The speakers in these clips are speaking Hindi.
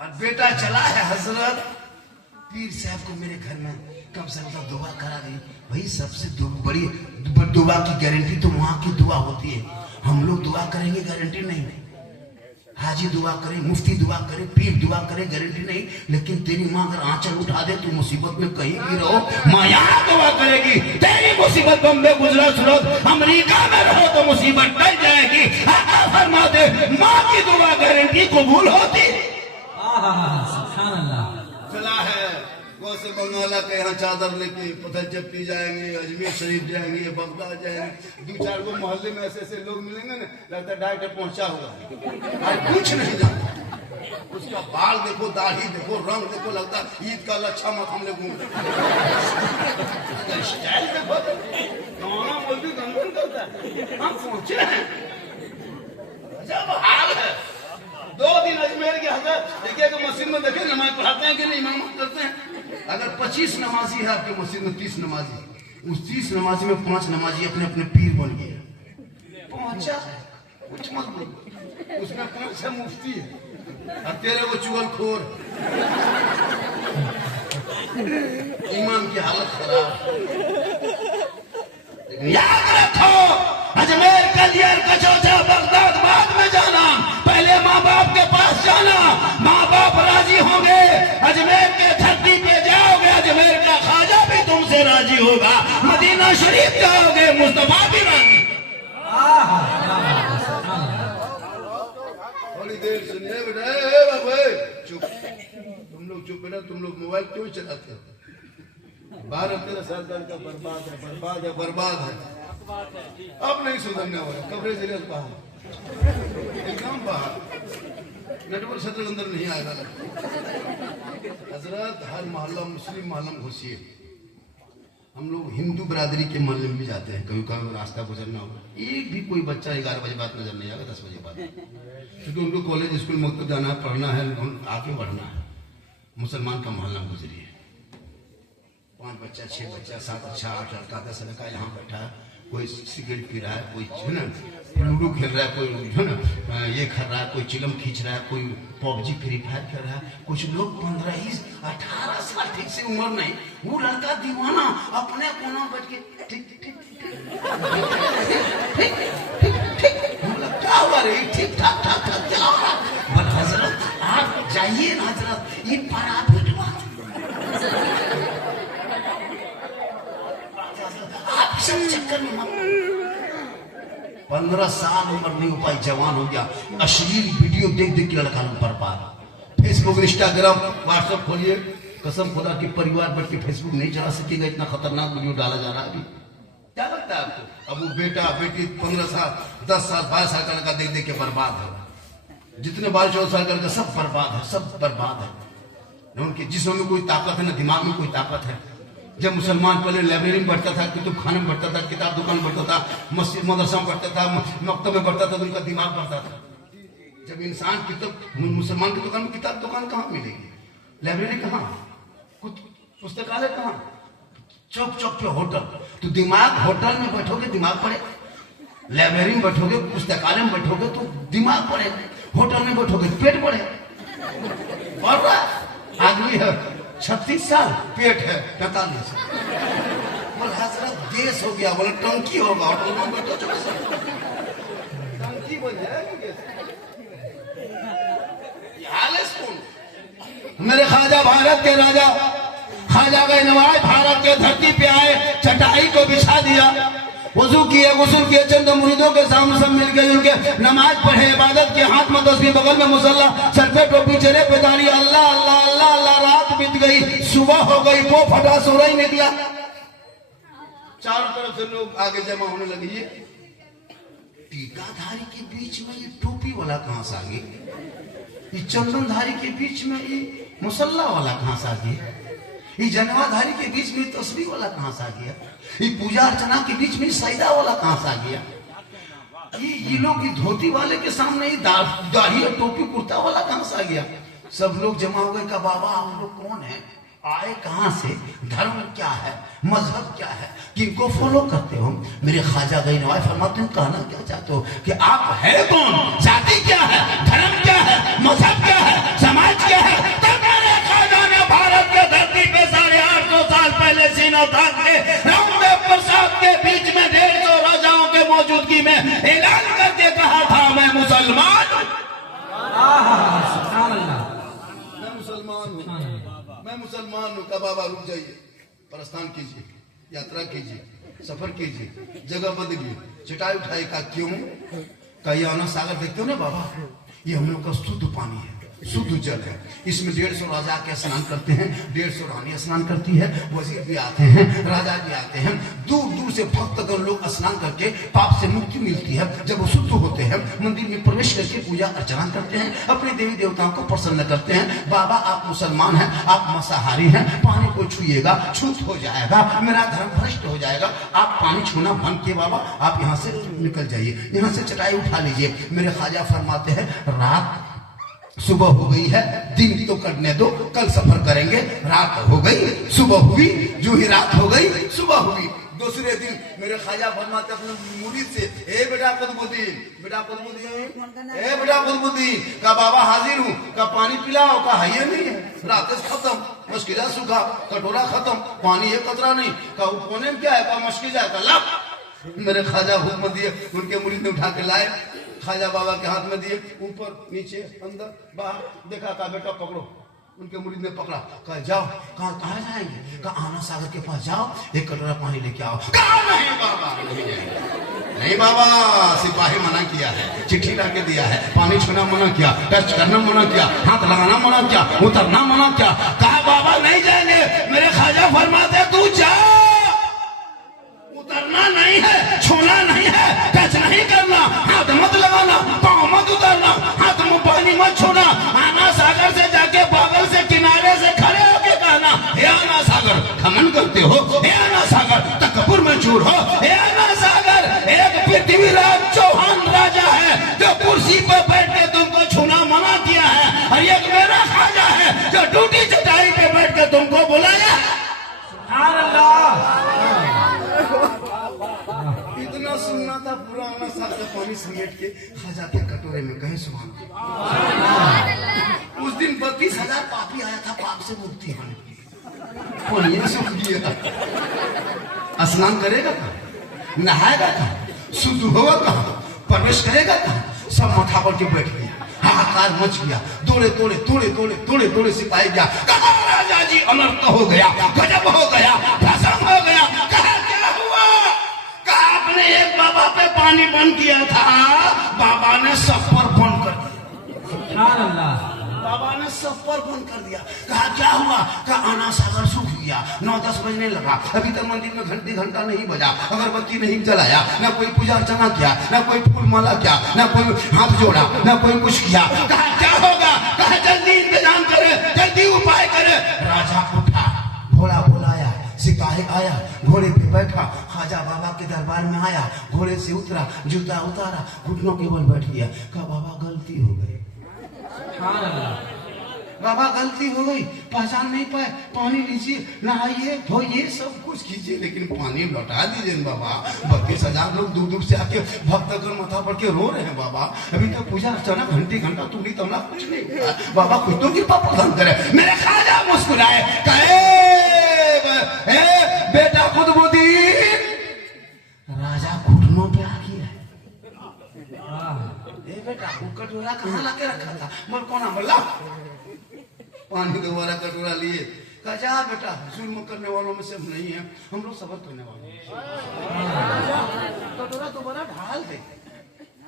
और बेटा चला है हजरत पीर साहब को मेरे घर में कम से कम दुआ करा दी। भाई सबसे बड़ी दुआ की गारंटी तो वहां की दुआ होती है। हम लोग दुआ करेंगे गारंटी नहीं, हाजी दुआ करे, मुफ्ती दुआ करे, पीर दुआ करे, गारंटी नहीं। लेकिन तेरी माँ अगर आंचल उठा दे तो मुसीबत में कहीं भी रहो, माँ यहाँ दुआ करेगी। तेरी मुसीबत बम्बे गुजरात सूरत अमेरिका में रहो तो मुसीबत टल जाएगी। आका फरमाते माँ की दुआ गारंटी कबूल होती। सुभान अल्लाह। चला है वो से बंगाला के यहाँ चादर लेके पत्थर चप्पी जाएंगे, अजमेर शरीफ जाएंगे, बगदाद जाएंगे। 2-4 गो मोहल्ले में ऐसे ऐसे लोग मिलेंगे ना, लगता है डॉक्टर पहुंचा होगा और कुछ नहीं जानता। उसका बाल देखो, दाढ़ी देखो, रंग देखो, लगता है ईद का लच्छा मत हमने घूम स्टाइल देखो, गाना बोलती गंगन करता है। हम पहुंचे हैं, जब हाल है 2 दिन अजमेर के हजरत देखिए कि मस्जिद में देखे नमाज पढ़ाते हैं कि नहीं, इमाम करते हैं। अगर 25 नमाजी है आपके मस्जिद में, 30 नमाजी, उस 30 नमाजी में 5 नमाजी अपने अपने पीर बन गए। पहुंचा कुछ मत बोल, उसमें 5 है मुफ्ती है और 13 को चुगलखोर। ईमान की हालत खराब। याद रखो अजमेर कलियर कचौचा बगदाद बाद में जाना, पहले माँ बाप के पास जाना। माँ बाप राजी होंगे, अजमेर के धरती पे जाओगे, अजमेर का ख्वाजा भी तुमसे राजी होगा। मदीना शरीफ जाओगे, मुस्तफा भी राजी। थोड़ी देर सुनिए बेटा, चुप, तुम लोग चुप बेटा, तुम लोग मोबाइल क्यों चलाते हो? भारत तेरा सरकार का बर्बाद है, बर्बाद है, बर्बाद है। अब नहीं सुधरने वाला, कवरेज सीरियस बाहर, एकदम बाहर, नेटवर्क क्षेत्र के अंदर नहीं आएगा। हजरत हर मोहल्ला मुस्लिम मोहल्ला में घुसिए। हम लोग हिंदू बिरादरी के मोहल्ले में भी जाते हैं, कभी कभी रास्ता गुजरना होगा, एक भी कोई बच्चा 11 बजे बाद नजर नहीं आएगा, 10 बजे बाद, क्योंकि उनको कॉलेज स्कूल मकतब जाना है, पढ़ना है, आगे बढ़ना है। मुसलमान का मोहल्ला में गुजरिए, 5 बच्चा, 6 बच्चा, 7 अच्छा, 8 लड़का, 10 लड़का यहाँ बैठा है। कोई सिगरेट पी रहा है, कोई है ना लूडो खेल रहा है, कोई है ना ये कर रहा है, कोई चिलम खींच रहा है, कोई पबजी फ्री फायर खेल रहा है। कुछ लोग 15-18 साल, ठीक से उम्र नहीं, वो लड़का दीवाना अपने कोना बैठ के ठीक ठीक ठीक क्या हुआ रे, ठीक ठाक ठाक ठाक क्या हो रहा? हजरत आप जाइए ना हजरत, ये परा पिटवा सब चक्कर में 15 साल उम्र नहीं हो पाई, जवान हो गया, अश्लील वीडियो देख देख के लड़का लोग बर्बाद। फेसबुक, इंस्टाग्राम, व्हाट्सएप खोलिए, कसम खुदा की परिवार बैठ के फेसबुक नहीं चला सकेगा, इतना खतरनाक वीडियो डाला जा रहा है। अभी क्या लगता है आपको? अब वो बेटा बेटी 15 साल, 10 साल, 12 साल का लड़का देख देख के बर्बाद है। जितने 12-14 साल का लड़का सब बर्बाद है, सब बर्बाद है। न उनके जिस्म में कोई ताकत है, न दिमाग में कोई ताकत है। जब मुसलमान पहले लाइब्रेरी में पढ़ता था, कुतुब खाने में पढ़ता था, किताब दुकान में पढ़ता था, मस्जिद मदरसा में पढ़ता था, मकतब में पढ़ता था, तो उनका दिमाग पढ़ता था। जब इंसान मुसलमान की दुकान में किताब दुकान कहाँ मिलेगी, लाइब्रेरी कहाँ, पुस्तकालय कहाँ, चौक चौक पे होटल। तो दिमाग, होटल में बैठोगे दिमाग पढ़े, लाइब्रेरी में बैठोगे, पुस्तकालय में बैठोगे तो दिमाग पढ़े, होटल में बैठोगे तो पेट पढ़े। पढ़ रहा आदमी है 36 साल, पेट है 45। बोल हजरत देश हो गया, बोले टंकी होगा, होटल में बैठो टंकी बन जाएगी। हाल है कौन? मेरे ख्वाजा भारत के राजा ख्वाजा गए नवाज भारत के धरती पे आए, चटाई को बिछा दिया, वजू किए, गुस्ल किए, चंद मुरीदों के सामने सब मिल के जुल के नमाज पढ़े, इबादत के, हाथ में तस्बीह, बगल में मुसल्ला, सर पे टोपी, चेहरे पे दाढ़ी, अल्लाह अल्लाह अल्लाह अल्लाह। रात बीत गई, सुबह हो गई, वो फटा सूरज निकला, चारों तरफ से लोग आगे जमा होने लगे। ये टीकाधारी के बीच में ये टोपी वाला कहां से आ गया? ये चंदनधारी के बीच में ये मुसल्ला वाला कहां से आ गया? ये जनवाधारी के बीच में तस्बीह वाला कहां से आ गया? ये पूजा अर्चना के बीच में सजदा वाला कहां से आ गया? ये लोग ये धोती वाले के सामने ये दाढ़ी और टोपी कुर्ता वाला कहां से आ गया? सब लोग जमा हो गए का बाबा आप लोग कौन है, आए कहां से, धर्म क्या है, मजहब क्या है, किनको फॉलो करते हो? मेरे ख्वाजा गई नवाज फरमाते हो, कहना क्या चाहते हो कि आप है कौन, जाति क्या है, धर्म क्या है, मजहब क्या है, समाज क्या है, मैं मुसलमान हूँ। का बाबा रुक जाइए, प्रस्थान कीजिए, यात्रा कीजिए, सफर कीजिए, जगह बदलिए, चटाई उठाए। का क्यों? का ये आना सागर देखते हो ना बाबा, ये हम लोग का शुद्ध पानी है, शुद्ध जल है। इसमें 150 राजा के स्नान करते हैं, 150 रानी स्नान करती है, वजीर भी आते हैं, राजा भी आते हैं। दूर दूर से भक्तगण लोग स्नान करके पाप से मुक्ति मिलती है। जब वो शुद्ध होते हैं, मंदिर में प्रवेश करके पूजा अर्चना करते हैं, अपने देवी देवताओं को प्रसन्न करते हैं। बाबा आप मुसलमान हैं, आप मांसाहारी हैं, पानी को छुएगा छूत हो जाएगा, मेरा धर्म भ्रष्ट हो जाएगा। आप पानी छूना बंद किए बाबा, आप यहाँ से निकल जाइए, यहाँ से चटाई उठा लीजिए। मेरे ख्वाजा फरमाते हैं रात सुबह हो गई है, दिन तो कटने दो, कल सफर करेंगे। रात हो गई, सुबह हुई, जो ही रात हो गई सुबह हुई। दूसरे दिन मेरे ख्वाजा फरमाते अपने मुरीद से, ए बेटा कुतुबुद्दीन, बेटा कुतुबुद्दीन, ए बेटा कुतुबुद्दीन, का बाबा हाजिर हूँ, का पानी पिलाओ। का है नहीं है, रात खत्म, मुश्किल सूखा, कटोरा खत्म, पानी है कतरा नहीं। का कोने में क्या है? का मुश्किल है। का लाभ मेरे ख्वाजा हुक्म दिए, उनके मुरीद ने उठा के लाए, ख्वाजा बाबा के हाथ में दिए, ऊपर नीचे अंदर बाहर। देखा का बेटा पकड़ो, उनके मुरीद ने पकड़ा। कहा जाओ। कहाँ जाएंगे? कहा आना सागर के पास जाओ, एक कटोरा पानी लेके आओ। कहा नहीं बाबा, नहीं बाबा, सिपाही मना किया है, चिट्ठी ला के दिया है, पानी छूना मना किया, टच करना मना किया, हाथ लगाना मना किया, उतरना मना किया। कहा बाबा नहीं जाएंगे। मेरे ख्वाजा फरमाते तू जा, उतरना नहीं है, छूना नहीं है, टच नहीं करना, हाथ मत लगाना, पाँव मत उतरना, हाथ में पानी मत छूना। आना सागर से जाके बागल से किनारे से खड़े होके कहना, हे आना सागर खमन करते हो, हे आना सागर तकब्बुर में चूर हो, हे आना सागर एक पृथ्वीराज चौहान राजा है जो कुर्सी पर बैठ के तुमको छूना मना किया है, और एक मेरा ख्वाजा है जो ड्यूटी चटाई पे बैठ के तुमको बुलाया। इतना सुनना था पूरा आना सागर पानी समेट के ख्वाजा के कटोरे में कहे सुभान। उस दिन 32,000 पापी आया था पाप से मुक्ति होने की, पानी सूख गया। स्नान करेगा कहाँ? नहाएगा कहाँ? शुद्ध होगा कहाँ? प्रवेश करेगा कहाँ? सब माथा पर के बैठ गया, हाहाकार मच गया। दौड़े सिपाही गया, कहा राजा जी अनर्थ हो गया, गजब हो गया, भसम हो गया। कहा क्या हुआ? कहा आपने एक बाबा पे पानी बंद किया था, बाबा ने सब पर बंद कर दिया। बाबा ने सब पर बंद कर दिया। कहा क्या हुआ? कहा आना सागर सूख गया, 9-10 बजने लगा, अभी तक मंदिर में घंटा नहीं बजा, अगरबत्ती नहीं जलाया, न कोई पूजा अर्चना किया, न कोई फूल माला किया, न कोई हाथ जोड़ा, न कोई कुछ किया। कहा क्या होगा? कहा जल्दी इंतजाम करे, जल्दी उपाय करे। राजा उठा, घोड़ा बुलाया, सिपाही आया, घोड़े पे बैठा, ख्वाजा बाबा के दरबार में आया, घोड़े से उतरा, जूता उतारा, घुटनों के बल बैठ गया। कहा बाबा गलती हो गई, बाबा गलती हो गई, पहचान नहीं पाए, पानी लीजिए, नहाइए, धोइए, सब कुछ कीजिए, लेकिन पानी लौटा दीजिए बाबा। 32,000 लोग दूर दूर से आके भक्तगण माथा पड़ के रो रहे हैं बाबा, अभी तक पूजा अर्चना घंटा तूड़ी तमला कुछ नहीं हुआ, बाबा कुछ तो कृपा प्रदान करे। मेरे ख्वाजा मुस्कुराए, कहे बेटा कुतुबुद्दीन, राजा घुटनों पे आ गया है। बेटा वो कटोरा कहाँ लाके रखा था? बोल कौन बोला? पानी दोबारा कटोरा लिए। कहा जा बेटा, जुल्म करने वालों में से हम नहीं है, हम लोग सबर करने वाले हैं। कटोरा दोबारा ढाल दे,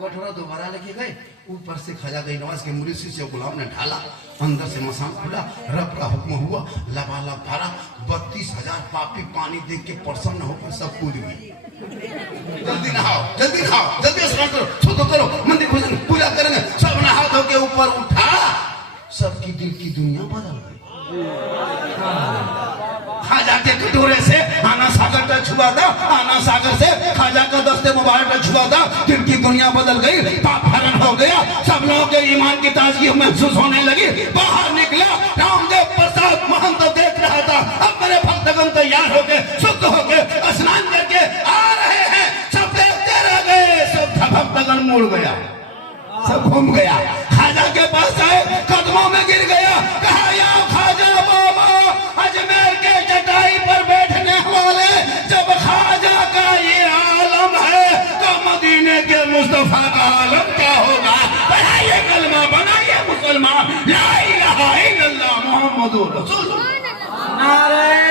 कटोरा दोबारा लेके गए, ऊपर से ख्वाजा गई नवाज के मुरीद से गुलाम ने ढाला, अंदर से मसान खुला, रब का हुक्म हुआ, लबालब भरा, 32,000 पापी पानी देख के प्रसन्न होकर सब कूद गए। जल्दी नहाओ, जल्दी स्नान करो, शुद्ध करो, मंदिर भोजन पूजा करेंगे, सब नहा धो के ऊपर उठा, सबकी दिल की दुनिया बदल गई। ख्वाजा के कटोरे से आना सागर का छुआ था, आना सागर से ख्वाजा का दस्ते मुबारक का छुआ था, दिल की दुनिया बदल गई, पाप हरण हो गया, सब लोगों के ईमान की ताजगी महसूस होने लगी। बाहर निकला, रामदेव प्रसाद महंत देख रहा था, अब मेरे भक्तगण तैयार हो गए, शुद्ध हो गए, स्नान करके आ रहे हैं, सब देखते रह गए, सब भक्तगण मुड़ गया, सब घूम गया। ख्वाजा के पास आए, कदमों में गिर गया, कहा या ख्वाजा बाबा, अजमेर के चटाई पर बैठने वाले, जब ख्वाजा का ये आलम है तो मदीने के मुस्तफा का आलम क्या होगा? बनाइए कलमा, बनाइए मुसलमान, ला इलाहा इल्लल्लाह मुहम्मदुर रसूलुल्लाह। नारे